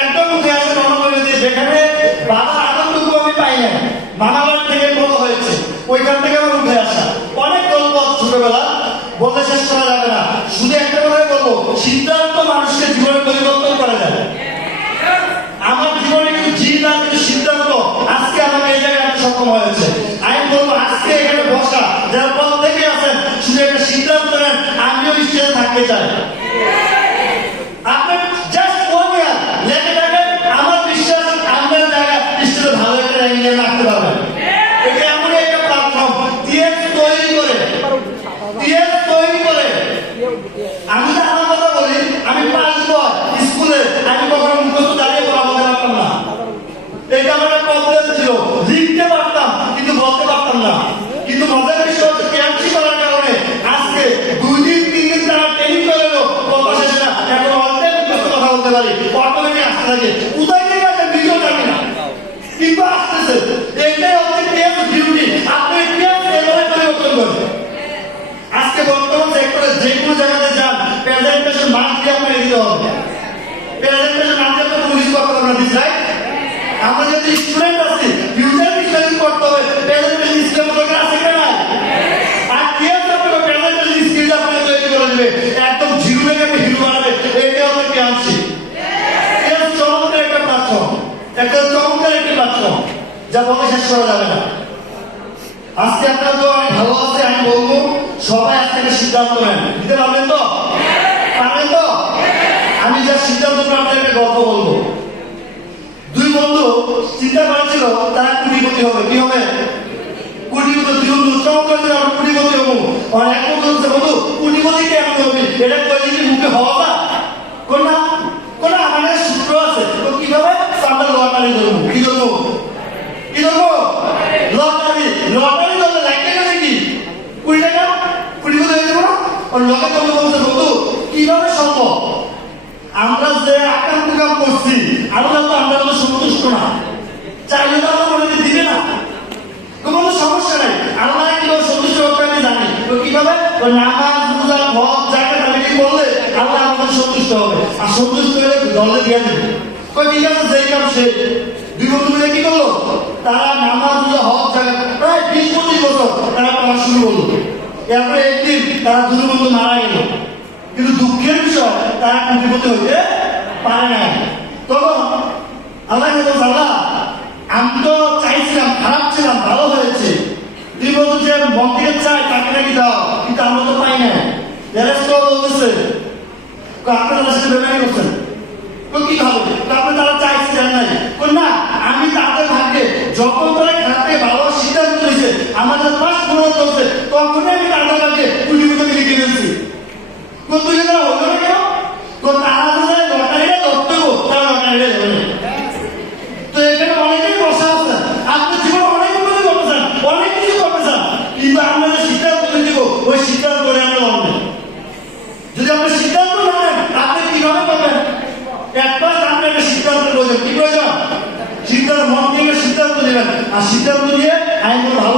একদম উঠে আসে মনে করে যে যেখানে বাবার আনন্দটুকু আমি পাই না, মামা বাড়ি থেকে বড় হয়েছে, ওইখান থেকে আমার উঠে আসা। অনেক গল্প ছোটবেলা বলতে শেষ করা যাবে না। শুধু একটা কথাই বলবো, সিদ্ধান্ত মানুষকে জীবনে পরিবর্তন করা যায়। আমার জীবনে কিছু জিদ আর কিছু সিদ্ধান্ত আজকে আমাকে এই জায়গায় আনতে সক্ষম হয়েছে। আমি বলবো আজকে এখানে বসা যারা প্রত্যেকে আছেন, শুধু একটা সিদ্ধান্ত নেন, আমিও স্টেজে থাকতে চাই। আপনার জাস্ট ওয়ান ইয়ার লেগে থাকেন, আমার বিশ্বাস আপনার জায়গায় স্টেজে ভালো একটা র্যাঙ্ক নিয়ে রাখতে পারবেন। এটা এমন একটা প্ল্যাটফর্ম তৈরি করে আমি তো আমার কথা বলি, আমি 5 বছর স্কুলে আমি কখনো মুখস্থ দাঁড়িয়ে পড়াবো পারতাম না। এটা আমার একটা প্রবলেম ছিল, লিখতে পারতাম কিন্তু বলতে পারতাম না। কিন্তু মজার বিষয় হচ্ছে ক্যাম্পসি করার কারণে আজকে 2 দিন 3 দিন তারা ট্রেনিং করেও কথা শেষ না, এখন অল্পে মুখস্থ কথা বলতে পারি, অটোমেটিক আসতে থাকে। কোথায় থেকে আসে নিজেও জানি না, কিন্তু আসতেছে। এটাই হচ্ছে ক্যাম্প ডিউটি। আপনি ক্যাম্প এভাবে পরিবর্তন করবেন। আজকে বর্তমান সেক্টরে যে কোনো জায়গাতে যান, প্রেজেন্টেশন মার্ক দিয়ে আপনাকে দিতে হবে। প্রেজেন্টেশন মার্ক দিয়ে তো পুলিশ করতে হবে না, দিস রাইট? আমরা যদি স্টুডেন্ট আছি, ফিউচার স্টাডি করতে হবে, প্রেজেন্টেশন স্কিল করে আছে কি না? আর কি আছে আপনার প্রেজেন্টেশন স্কিল আপনাকে তৈরি করে দেবে, একদম জিরো থেকে আপনি হিরো বানাবে। এইটা হচ্ছে ক্যাম্পসি। এটা চমৎকার একটা প্ল্যাটফর্ম, যা বলে শেষ করা যাবে না। আজকে আপনার তো অনেক ভালো আছে, আমি বলবো সবাই আজ থেকে সিদ্ধান্ত নেন। দিতে পারবেন তো? পারবেন তো? আমি যা সিদ্ধান্ত নেব আপনাকে একটা গল্প বলবো। 2 বন্ধু চিন্তা করেছিল তারা কোটিপতি হবে। কি হবে? কোটিপতি। 2 বন্ধু চমৎকার ছিল, আমরা কোটিপতি হবো। আর এক বন্ধু বলছে, বন্ধু কোটিপতি কেমন হবি? এটা কয়েকদিন মুখে হওয়া না কোন আমাদের সূত্র আছে। তো কিভাবে? আমরা লটারি ধরবো। কি ধরবো? লটারি ধরলে লাগবে না নাকি? 20 টাকা কোটিপতি হয়ে যাবো না? আর লোকে তো বলছে, বন্ধু কিভাবে সম্ভব? আমরা যে আকাম কুকাম করছি, আল্লাহ তো আমরা সন্তুষ্ট না, চাইলে তো আল্লাহ মনে দিবে না। কোনো সমস্যা নাই, আল্লাহ কিভাবে সন্তুষ্ট করতে আমি জানি। তো কিভাবে? নামাজ রোজা হজ জাকাত আমি কি বললে আল্লাহ আমাদের সন্তুষ্ট হবে, আর সন্তুষ্ট হলে দলে দিয়ে দেবে। ঠিক আছে, যেই কাম সে। 2 বন্ধু মিলে কি করলো? তারা নামাজ রোজা হজ জাকাত প্রায় 20-25 বছর তারা পড়া শুরু করলো। এরপরে একদিন তারা 2 বন্ধু মারা গেল। কিন্তু দুঃখের বিষয় তারা কোটিপতি হইতে পারে না। তখন আল্লাহ আল্লাহ আমি তো চাইছিলাম, খারাপ ছিলাম, ভালো হয়েছে। 2 বন্ধু যে মন থেকে চাই তাকে নাকি দাও, কিন্তু আমরা তো পাই না। বলতেছে আপনারা সাথে বেমানি করছেন। কি হবে? তারপরে তারা চাইছে জান নাই না, আমি তাদের ভাগ্যে যখন তারা খারাপে ভালো সিদ্ধান্ত নিয়েছে, আমাদের 5 পূরণ করছে, তখনই আমি তাদের ভাগ্যে কোটিপতি লিখে ফেলছি। তুই তারা হলো না কেন? তো তারা লটারিটা ধরতে গো, তারা লটারিটা ধরে। তো এখানে অনেকেই বসা আছে, আপনি জীবন অনেক উন্নতি করতে চান, অনেক কিছু করতে চান, কিন্তু আপনাদের সিদ্ধান্ত দিব ওই সিদ্ধান্ত করে আমরা লড়বেন। যদি আপনি সিদ্ধান্ত না নেন, আপনি কিভাবে পাবেন? একবার আপনি একটা সিদ্ধান্ত প্রয়োজন। কি প্রয়োজন? সিদ্ধান্ত মন দিয়ে সিদ্ধান্ত নেবেন, আর সিদ্ধান্ত নিয়ে আইন ভালো